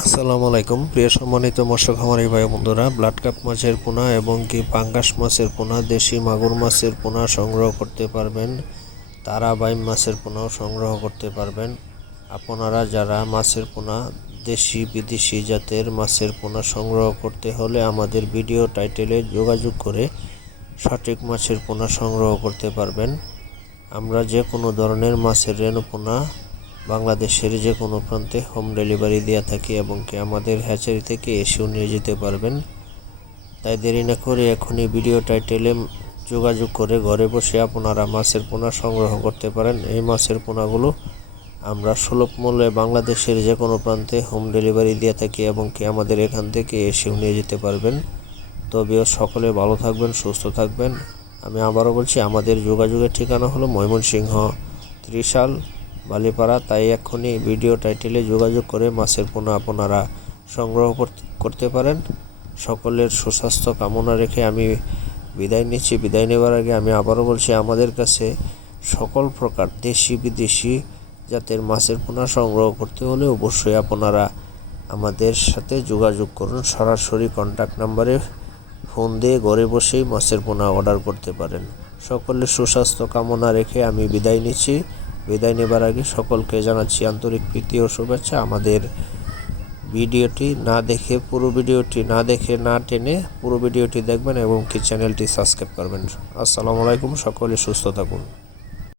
আসসালামু আলাইকুম প্রিয় সম্মানিত মৎস্য খামারি ভাই বন্ধুরা, ব্লাড কাপ মাছের পোনা এবং কি পাঙ্গাস মাছের পোনা, দেশি মাগুর মাছের পোনা সংগ্রহ করতে পারবেন। তারা বাইম মাছের পোনাও সংগ্রহ করতে পারবেন। আপনারা যারা মাছের পোনা দেশি বিদেশি জাতের মাছের পোনা সংগ্রহ করতে হলে আমাদের ভিডিও টাইটেলে যোগাযোগ করে সঠিক মাছের পোনা সংগ্রহ করতে পারবেন। আমরা যে কোনো ধরনের মাছের রেণু পোনা বাংলাদেশের যে কোনো প্রান্তে হোম ডেলিভারি দেওয়া থাকি এবং কি আমাদের হ্যাচারি থেকে এসেও নিয়ে যেতে পারবেন। তাই দেরি না করে এখনই ভিডিও টাইটেলে যোগাযোগ করে ঘরে বসে আপনারা মাছের পোনা সংগ্রহ করতে পারেন। এই মাছের পোনাগুলো আমরা সুলভ মূল্যে বাংলাদেশের যে কোনো প্রান্তে হোম ডেলিভারি দিয়ে থাকি এবং কি আমাদের এখান থেকে এসেও নিয়ে যেতে পারবেন। তবেও সকলে ভালো থাকবেন, সুস্থ থাকবেন। আমি আবারও বলছি, আমাদের যোগাযোগের ঠিকানা হলো ময়মনসিংহ ত্রিশাল বালিপাড়া। তাই এখনই ভিডিও টাইটেলে যোগাযোগ করে মাছের পোনা আপনারা সংগ্রহ করতে পারেন। সকলের সুস্বাস্থ্য কামনা রেখে আমি বিদায় নিচ্ছি। বিদায় নেবার আগে আমি আবারও বলছি, আমাদের কাছে সকল প্রকার দেশি বিদেশি জাতের মাছের পোনা সংগ্রহ করতে হলে অবশ্যই আপনারা আমাদের সাথে যোগাযোগ করুন। সরাসরি কন্ট্যাক্ট নাম্বারে ফোন দিয়ে ঘরে বসেই মাছের পোনা অর্ডার করতে পারেন। সকলের সুস্বাস্থ্য কামনা রেখে আমি বিদায় নিচ্ছি। বিদায় নেবার আগে সকলকে জানাচ্ছি আন্তরিক প্রীতি ও শুভেচ্ছা। আমাদের ভিডিওটি না দেখে না টেনে পুরো ভিডিওটি দেখবেন এবং কি চ্যানেলটি সাবস্ক্রাইব করবেন। আসসালামু আলাইকুম, সকলে সুস্থ থাকুন।